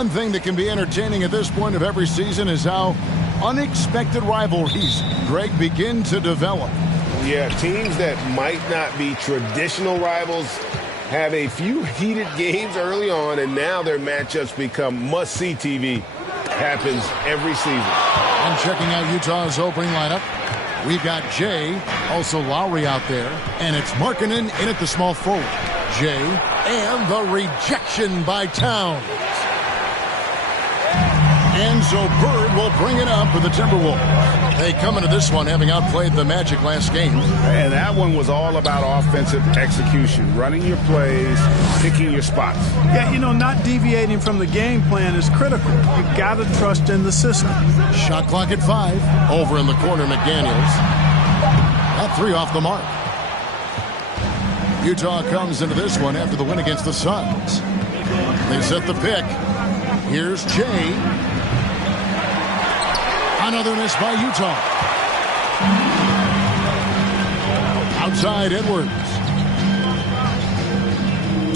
One thing that can be entertaining at this point of every season is how unexpected rivalries, Greg, begin to develop. Yeah, teams that might not be traditional rivals have a few heated games early on, and now their matchups become must-see TV. Happens every season. And checking out Utah's opening lineup, we've got Jay, also Lowry out there, and it's Markkanen in at the small forward. Jay, and the rejection by Towns. And so Bird will bring it up for the Timberwolves. They come into this one having outplayed the Magic last game. And that one was all about offensive execution, running your plays, picking your spots. Yeah, you know, not deviating from the game plan is critical. You got to trust in the system. Shot clock at 5. Over in the corner, McDaniels. That 3 off the mark. Utah comes into this one after the win against the Suns. They set the pick. Here's Jay. Another miss by Utah. Outside Edwards.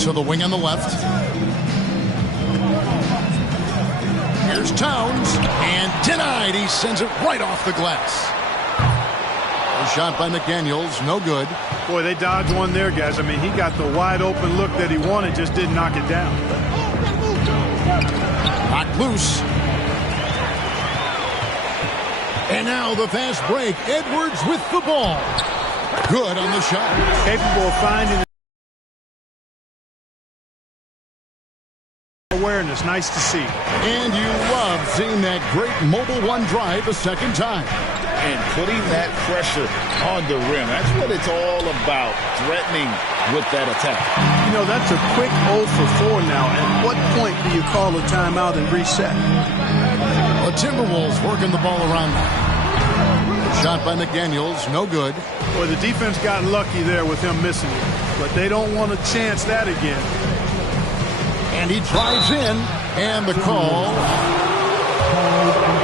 To the wing on the left. Here's Towns. And denied. He sends it right off the glass. A shot by McDaniels. No good. Boy, they dodged one there, guys. I mean, he got the wide open look that he wanted, just didn't knock it down. Knocked loose. And now the fast break. Edwards with the ball. Good on the shot. Capable of finding awareness. Nice to see. And you love seeing that great mobile one drive a second time. And putting that pressure on the rim. That's what it's all about, threatening with that attack. You know, that's a quick 0 for 4 now. At what point do you call a timeout and reset? The Timberwolves working the ball around now. Shot by McDaniels, no good. Boy, the defense got lucky there with him missing it. But they don't want to chance that again. And he drives in, and the call.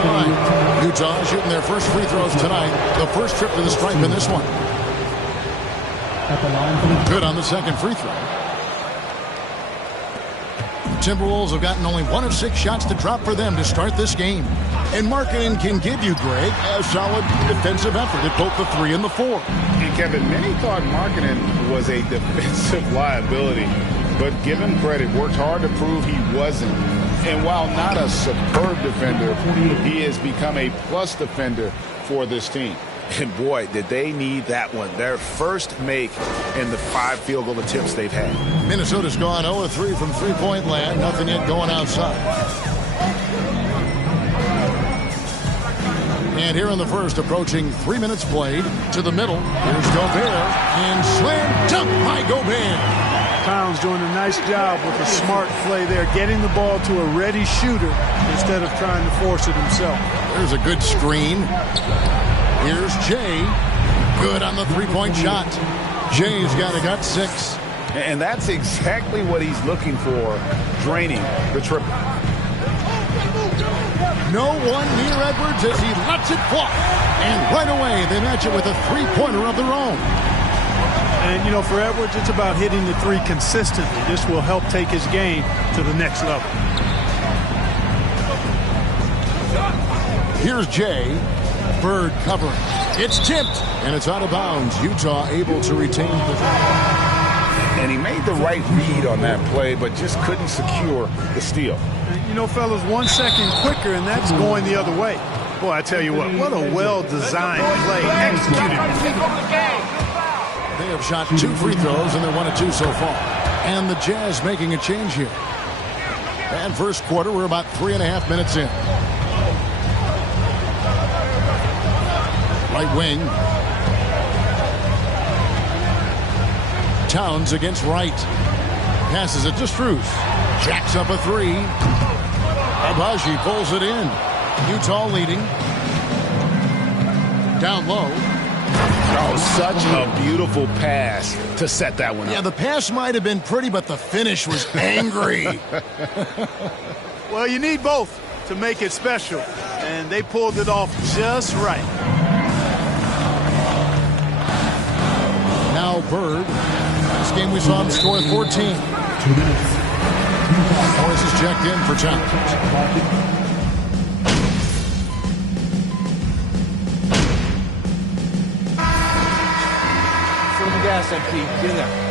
Right. Utah shooting their first free throws tonight. The first trip to the stripe in this one. Good on the second free throw. Timberwolves have gotten only 1 of 6 shots to drop for them to start this game. And Markkanen can give you, Greg, a solid defensive effort at both the 3 and the 4. And Kevin, many thought Markkanen was a defensive liability, but give him credit, worked hard to prove he wasn't. And while not a superb defender, he has become a plus defender for this team. And boy, did they need that one. Their first make in the 5 field goal attempts they've had. Minnesota's gone 0-3 from three-point land. Nothing yet going outside. And here in the first, approaching 3 minutes played, to the middle. Here's Gobert. And slam dunk by Gobert. Towns doing a nice job with a smart play there, getting the ball to a ready shooter instead of trying to force it himself. There's a good screen. Here's Jay. Good on the three-point shot. Jay's got 6. And that's exactly what he's looking for, draining the triple. No one near Edwards as he lets it fly. And right away, they match it with a three-pointer of their own. And, you know, for Edwards, it's about hitting the 3 consistently. This will help take his game to the next level. Here's Jay. Bird covering. It's tipped, and it's out of bounds. Utah able to retain possession. And he made the right read on that play, but just couldn't secure the steal. You know, fellas, 1 second quicker, and that's going the other way. Boy, I tell you what a well-designed play executed. They have shot 2 free throws, and they're 1 of 2 so far. And the Jazz making a change here. And first quarter, we're about 3.5 minutes in. Right wing. Towns against Wright. Passes it to Strus. Jacks up a 3. Abaji pulls it in. Utah leading. Down low. Oh, such a beautiful pass to set that one up. Yeah, the pass might have been pretty, but the finish was angry. Well, you need both to make it special, and they pulled it off just right. Now Bird. This game we saw him score 14. 2 minutes. Morris is checked in for Towns. Gas, MP. Get in there.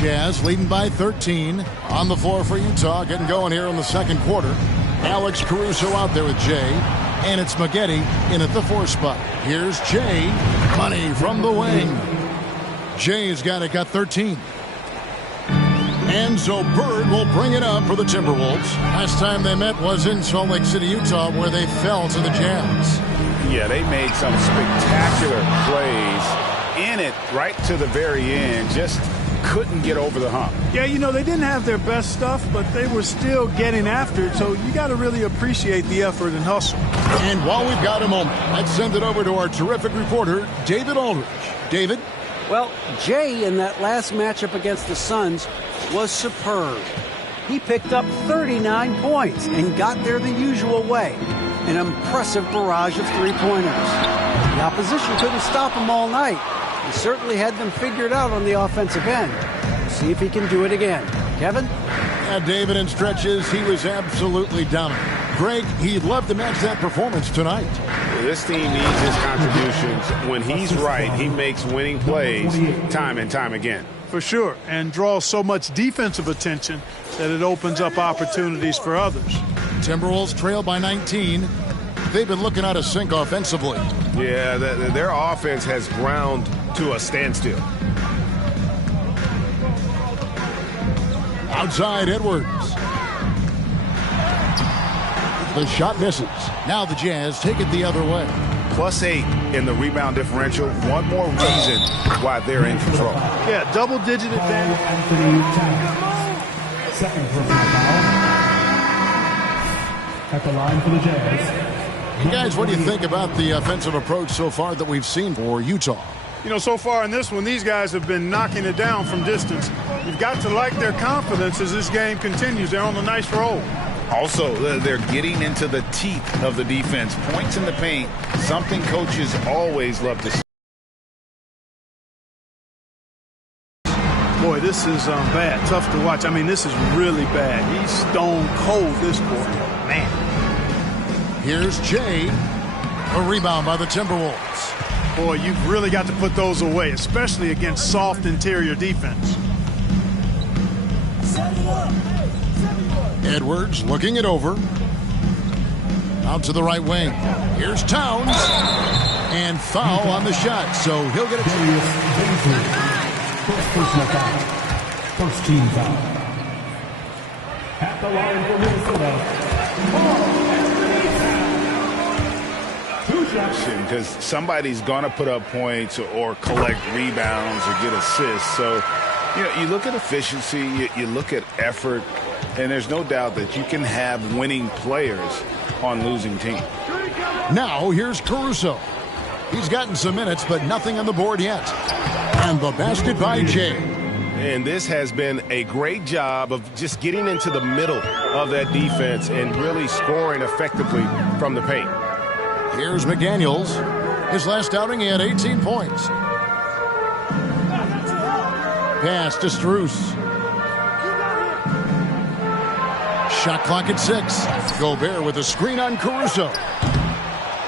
Jazz leading by 13. On the floor for Utah, getting going here in the second quarter. Alex Caruso out there with Jay. And it's Maggette in at the 4 spot. Here's Jay. Money from the wing. Jay's got 13. And so Bird will bring it up for the Timberwolves. Last time they met was in Salt Lake City, Utah, where they fell to the Jazz. Yeah, they made some spectacular plays in it right to the very end. Just couldn't get over the hump. Yeah, you know, they didn't have their best stuff, but they were still getting after it, so you got to really appreciate the effort and hustle. And while we've got a moment, let's send it over to our terrific reporter, David Aldridge. David? Well, Jay in that last matchup against the Suns was superb. He picked up 39 points and got there the usual way. An impressive barrage of three-pointers. The opposition couldn't stop him all night. He certainly had them figured out on the offensive end. We'll see if he can do it again. Kevin? Yeah, David, in stretches, he was absolutely dominant. Greg, he'd love to match that performance tonight. This team needs his contributions. When he's right, he makes winning plays time and time again. For sure, and draws so much defensive attention that it opens up opportunities for others. Timberwolves trail by 19. They've been looking out of sync offensively. Yeah, their offense has ground to a standstill. Outside Edwards. The shot misses. Now the Jazz take it the other way. +8 in the rebound differential. One more reason why they're in control. Yeah, double-digit advantage. Second personal foul at the line for the Jazz. Hey guys, what do you think about the offensive approach so far that we've seen for Utah? You know, so far in this one, these guys have been knocking it down from distance. You've got to like their confidence as this game continues. They're on a nice roll. Also, they're getting into the teeth of the defense. Points in the paint, something coaches always love to see. Boy, this is bad. Tough to watch. I mean, this is really bad. He's stone cold this quarter. Man. Here's Jay. A rebound by the Timberwolves. Boy, you've really got to put those away, especially against soft interior defense. Edwards looking it over. Out to the right wing. Here's Towns. And foul on the shot, so he'll get it. First personal foul. First team foul. At the line for Minnesota. Because somebody's going to put up points or collect rebounds or get assists. So, you know, you look at efficiency, you look at effort, and there's no doubt that you can have winning players on losing teams. Now here's Caruso. He's gotten some minutes, but nothing on the board yet. And the basket by Jay. And this has been a great job of just getting into the middle of that defense and really scoring effectively from the paint. Here's McDaniels. His last outing, he had 18 points. Pass to Strus. Shot clock at 6. Gobert with a screen on Caruso.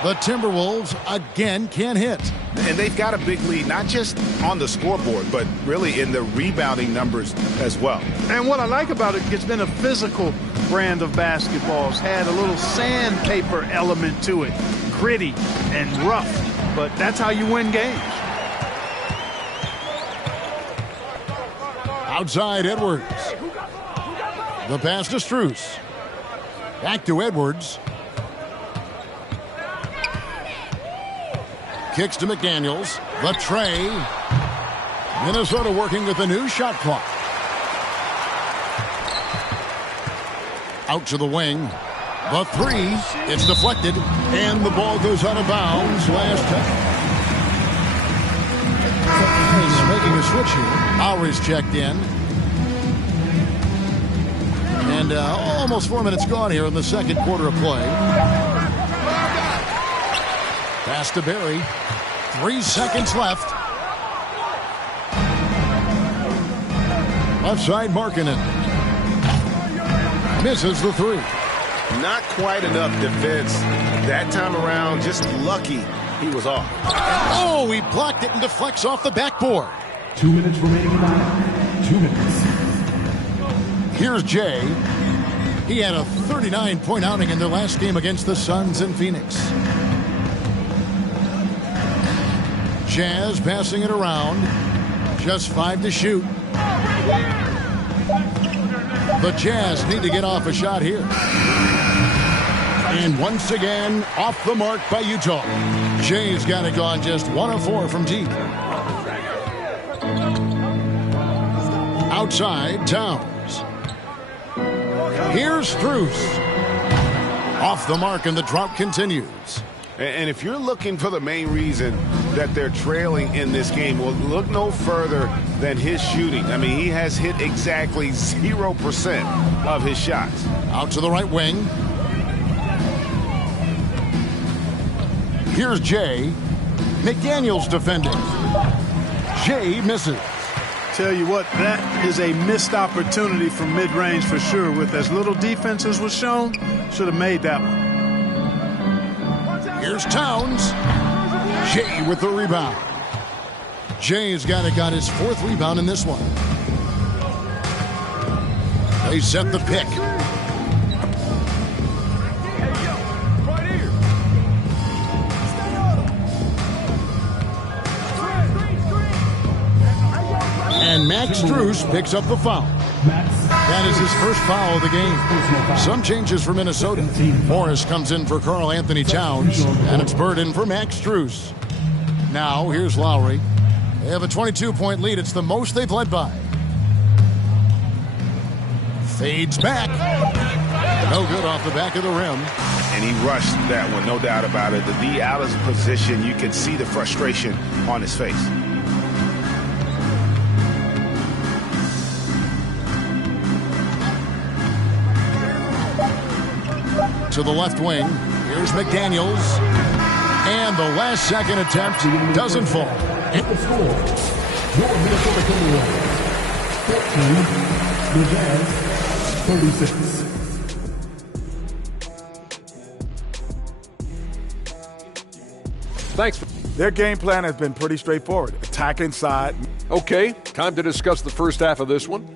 The Timberwolves again can't hit. And they've got a big lead, not just on the scoreboard, but really in the rebounding numbers as well. And what I like about it, it's been a physical brand of basketball. It's had a little sandpaper element to it. Gritty and rough, but that's how you win games. Outside Edwards. The pass to Strus. Back to Edwards. Kicks to McDaniels. The tray. Minnesota working with a new shot clock. Out to the wing. The three. It's deflected. And the ball goes out of bounds. Last time. He's making a switch here. Lowry's checked in. And almost 4 minutes gone here in the second quarter of play. Pass to Barry. 3 seconds left. Left side, Markkanen. Misses the three. Not quite enough defense that time around. Just lucky he was off. Oh, he blocked it and deflects off the backboard. 2 minutes remaining in the half. 2 minutes. Here's Jay. He had a 39-point outing in their last game against the Suns in Phoenix. Jazz passing it around. Just 5 to shoot. The Jazz need to get off a shot here. And once again, off the mark by Utah. Jay's got it gone just 1 of 4 from deep. Outside, Towns. Here's Strus. Off the mark, and the drought continues. And if you're looking for the main reason that they're trailing in this game, well, look no further than his shooting. I mean, he has hit exactly 0% of his shots. Out to the right wing. Here's Jay. McDaniels defending. Jay misses. Tell you what, that is a missed opportunity from mid-range for sure. With as little defense as was shown, should have made that one. Here's Towns. Jay with the rebound. Jay's got his 4th rebound in this one. They set the pick. And Max Strus picks up the foul. That is his first foul of the game. Some changes for Minnesota. Morris comes in for Karl Anthony Towns, and it's Bird in for Max Strus. Now, here's Lowry. They have a 22-point lead. It's the most they've led by. Fades back. No good off the back of the rim. And he rushed that one, no doubt about it. The D out of position, you can see the frustration on his face. To the left wing. Here's McDaniels. And the last second attempt doesn't fall. The score, your Minnesota Timberwolves 14, the Jazz 36. Thanks. Their game plan has been pretty straightforward. Attack inside. Okay, time to discuss the first half of this one.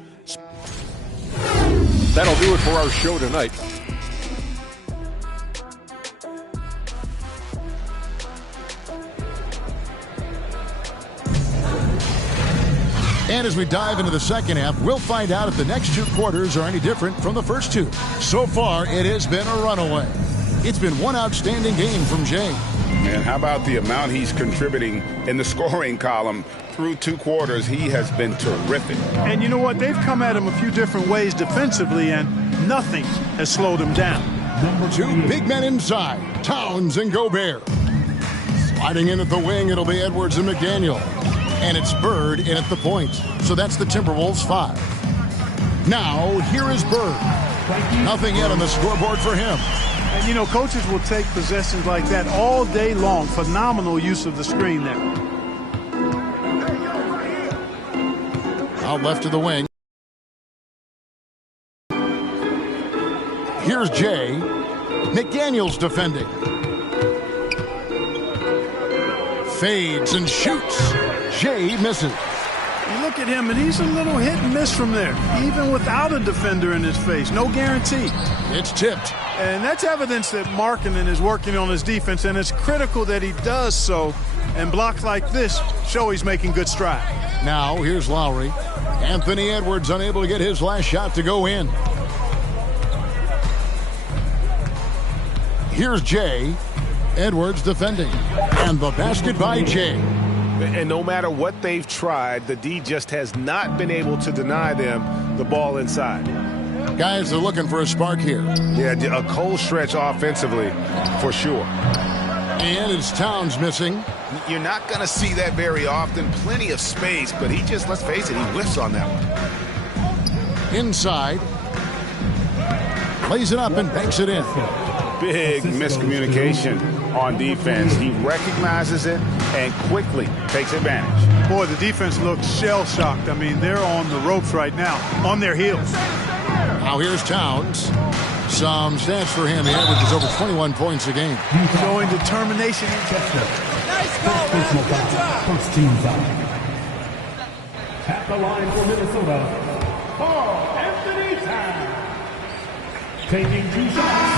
That'll do it for our show tonight. And as we dive into the second half, we'll find out if the next 2 quarters are any different from the first 2. So far, it has been a runaway. It's been one outstanding game from Jay. Man, how about the amount he's contributing in the scoring column through 2 quarters? He has been terrific. And you know what? They've come at him a few different ways defensively, and nothing has slowed him down. 2 big men inside, Towns and Gobert. Sliding in at the wing, it'll be Edwards and McDaniel. And it's Bird in at the point. So that's the Timberwolves 5. Now, here is Bird. Nothing yet on the scoreboard for him. And, you know, coaches will take possessions like that all day long. Phenomenal use of the screen there. Out left to the wing. Here's Jay. McDaniels defending. Fades and shoots. Jay misses. You look at him, and he's a little hit and miss from there, even without a defender in his face. No guarantee. It's tipped. And that's evidence that Markkanen is working on his defense, and it's critical that he does so. And blocks like this show he's making good stride. Now, here's Lowry. Anthony Edwards unable to get his last shot to go in. Here's Jay. Edwards defending. And the basket by Jay. And no matter what they've tried, the D just has not been able to deny them the ball inside. Guys are looking for a spark here. Yeah, a cold stretch offensively for sure. And it's Towns missing. You're not going to see that very often. Plenty of space, but he just, let's face it, he whiffs on that one. Inside. Lays it up and banks it in. Big miscommunication on defense. He recognizes it and quickly takes advantage. Boy, the defense looks shell-shocked. I mean, they're on the ropes right now, on their heels. Now here's Towns. Some stats for him. He averages over 21 points a game. Showing determination. Personal foul. First team foul. At the line for Minnesota, Carl Anthony Towns. Taking 2 shots.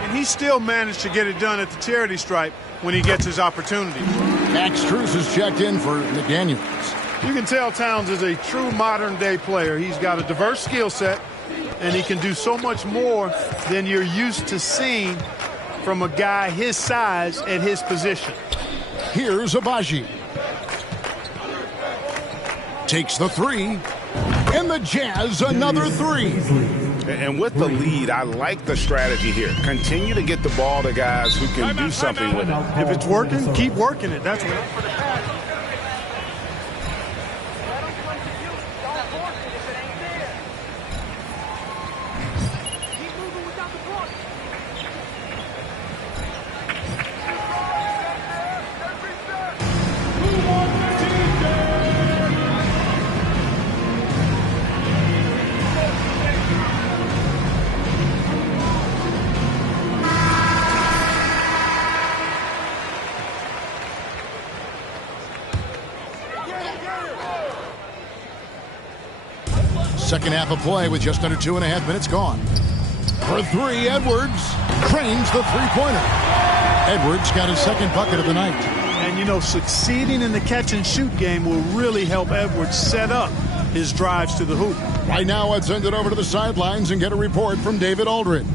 And he still managed to get it done at the charity stripe when he gets his opportunity. Max Strus is checked in for McDaniels. You can tell Towns is a true modern-day player. He's got a diverse skill set, and he can do so much more than you're used to seeing from a guy his size at his position. Here's Abaji. Takes the 3. And the Jazz another 3. And with the lead, I like the strategy here. Continue to get the ball to guys who can do something with it. If it's working, keep working it. That's what. Second half of play with just under 2.5 minutes gone. For 3, Edwards cranes the three-pointer. Edwards got his second bucket of the night. And, you know, succeeding in the catch-and-shoot game will really help Edwards set up his drives to the hoop. Right now, let's send it over to the sidelines and get a report from David Aldridge.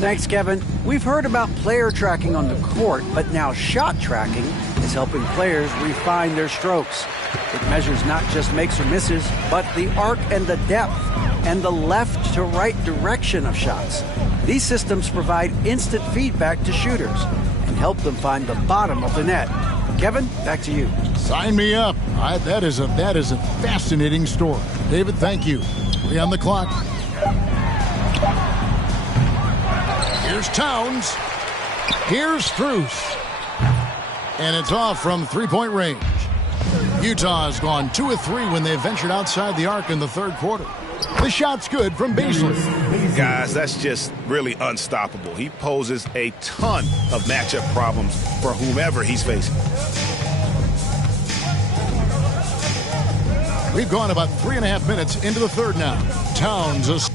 Thanks, Kevin. We've heard about player tracking on the court, but now shot tracking is helping players refine their strokes. It measures not just makes or misses, but the arc and the depth and the left to right direction of shots. These systems provide instant feedback to shooters and help them find the bottom of the net. Kevin, back to you. Sign me up. That is a fascinating story. David, thank you. 3 on the clock. Here's Towns. Here's Strus. And it's off from three-point range. Utah has gone 2 of 3 when they ventured outside the arc in the third quarter. The shot's good from baseline. Guys, that's just really unstoppable. He poses a ton of matchup problems for whomever he's facing. We've gone about 3.5 minutes into the third now. Towns is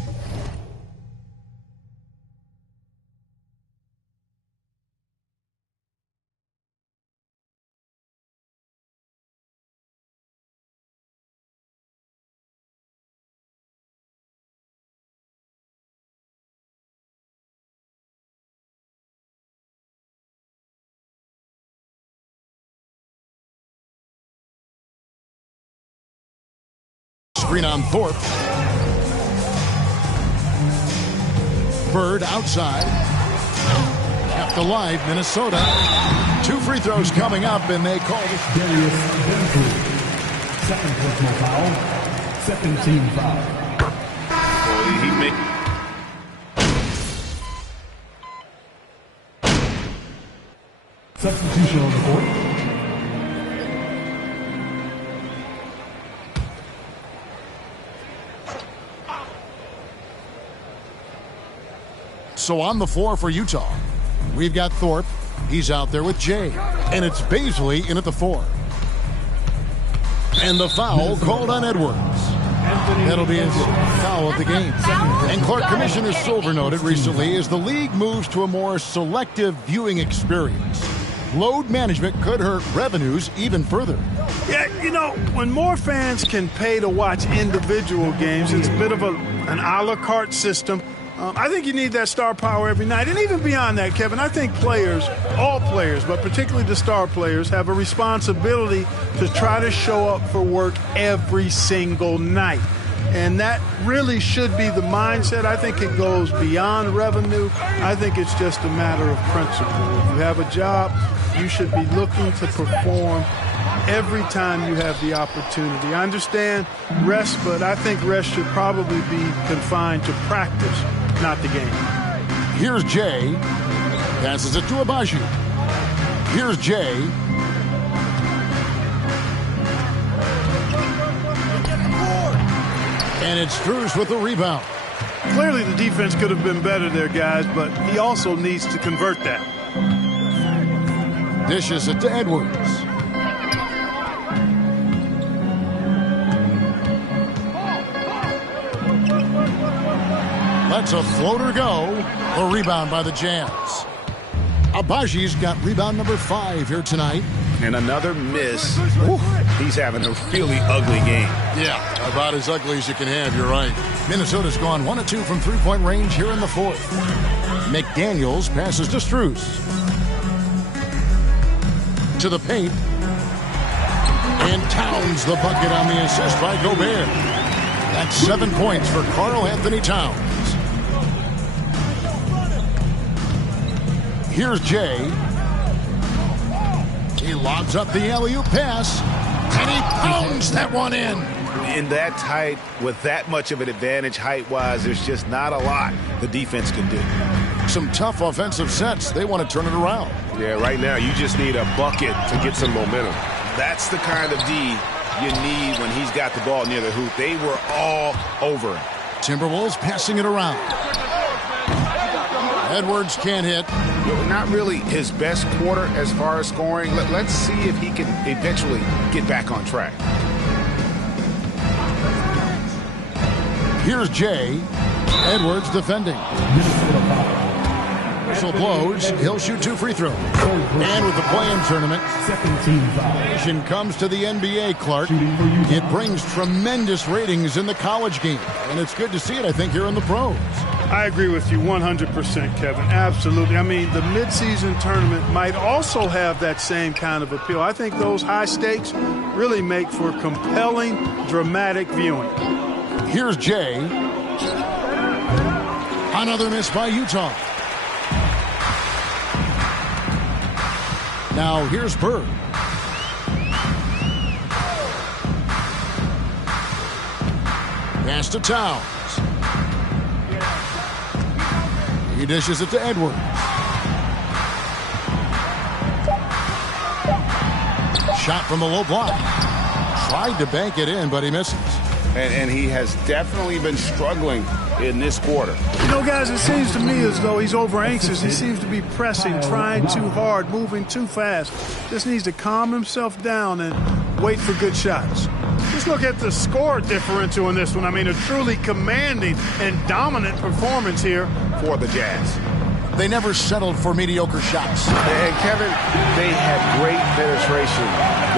screen on Thorpe. Bird outside. Kept alive, Minnesota. 2 free throws coming up, and they call it. Darius Bentley. Second personal foul. Second team foul. He made. Substitution on the court. So on the floor for Utah, we've got Thorpe. He's out there with Jay. And it's Baisley in at the 4. And the foul called on Edwards. That'll be his foul of the game. And Clark, Commissioner Silver noted recently, as the league moves to a more selective viewing experience, load management could hurt revenues even further. Yeah, you know, when more fans can pay to watch individual games, it's a bit of an a la carte system. I think you need that star power every night. And even beyond that, Kevin, I think players, all players, but particularly the star players, have a responsibility to try to show up for work every single night. And that really should be the mindset. I think it goes beyond revenue. I think it's just a matter of principle. If you have a job, you should be looking to perform every time you have the opportunity. I understand rest, but I think rest should probably be confined to practice, not the game. Here's Jay. Passes it to Abaji. Here's Jay. And it's Strus with the rebound. Clearly the defense could have been better there, guys, but he also needs to convert that. Dishes it to Edwards. Lets a floater go. A rebound by the Jazz. Abaji's got rebound number 5 here tonight. And another miss. Ooh, he's having a really ugly game. Yeah, about as ugly as you can have, you're right. Minnesota's gone 1 of 2 from three-point range here in the 4th. McDaniels passes to Strus. To the paint. And Towns the bucket on the assist by Gobert. That's 7 points for Karl Anthony Towns. Here's Jay. He lobs up the alley-oop pass, and he pounds that one in. In that tight, with that much of an advantage height-wise, there's just not a lot the defense can do. Some tough offensive sets. They want to turn it around. Yeah, right now you just need a bucket to get some momentum. That's the kind of D you need when he's got the ball near the hoop. They were all over him. Timberwolves passing it around. Edwards can't hit. Not really his best quarter as far as scoring. Let's see if he can eventually get back on track. Here's Jay. Edwards defending. Whistle blows. He'll shoot 2 free throws. And with the play-in tournament, nation comes to the NBA, Clark. It brings tremendous ratings in the college game. And it's good to see it, I think, here in the pros. I agree with you 100%, Kevin. Absolutely. I mean, the midseason tournament might also have that same kind of appeal. I think those high stakes really make for compelling, dramatic viewing. Here's Jay. Another miss by Utah. Now here's Bird. Pass to Towns. He dishes it to Edwards. Shot from the low block. Tried to bank it in, but he misses. And he has definitely been struggling in this quarter. You know, guys, it seems to me as though he's over anxious. He seems to be pressing, trying too hard, moving too fast. Just needs to calm himself down and wait for good shots. Just look at the score differential in this one. I mean, a truly commanding and dominant performance here for the Jazz. They never settled for mediocre shots. And Kevin, they had great penetration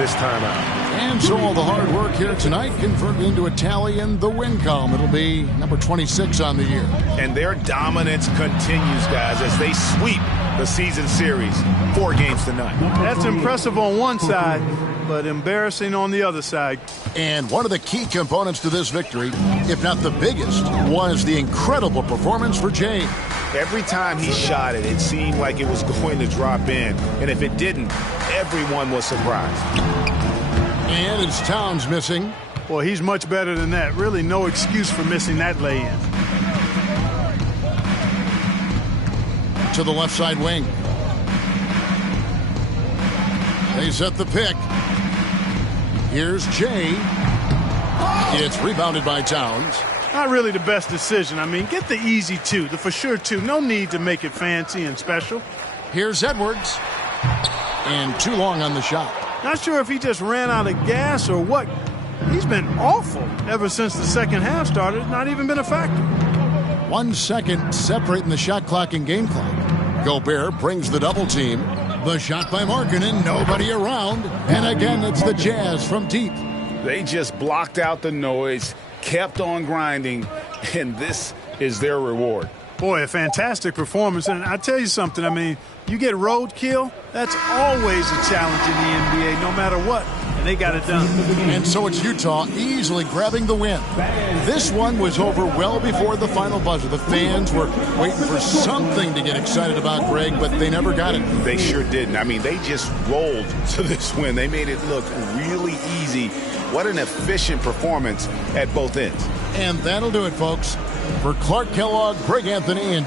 this time out. And so all the hard work here tonight converted into a tally in the win column. It'll be number 26 on the year. And their dominance continues, guys, as they sweep the season series 4 games to none. That's impressive on one side, but embarrassing on the other side. And one of the key components to this victory, if not the biggest, was the incredible performance for Jay. Every time he shot it, it seemed like it was going to drop in. And if it didn't, everyone was surprised. And it's Towns missing. Well, he's much better than that. Really no excuse for missing that lay-in. To the left side wing. They set the pick. Here's Jay. It's rebounded by Towns. Not really the best decision. I mean, get the easy 2, the for sure 2. No need to make it fancy and special. Here's Edwards. And too long on the shot. Not sure if he just ran out of gas or what. He's been awful ever since the second half started. Not even been a factor. 1 second separating the shot clock and game clock. Gobert brings the double team. The shot by Markkanen, nobody around. And again, it's the Jazz from deep. They just blocked out the noise, kept on grinding, and this is their reward. Boy, a fantastic performance. And I tell you something, I mean, you get roadkill, that's always a challenge in the NBA, no matter what. And they got it done. And so it's Utah easily grabbing the win. This one was over well before the final buzzer. The fans were waiting for something to get excited about, Greg, but they never got it. They sure didn't. I mean, they just rolled to this win. They made it look really easy. What an efficient performance at both ends. And that'll do it, folks. For Clark Kellogg, Greg Anthony, and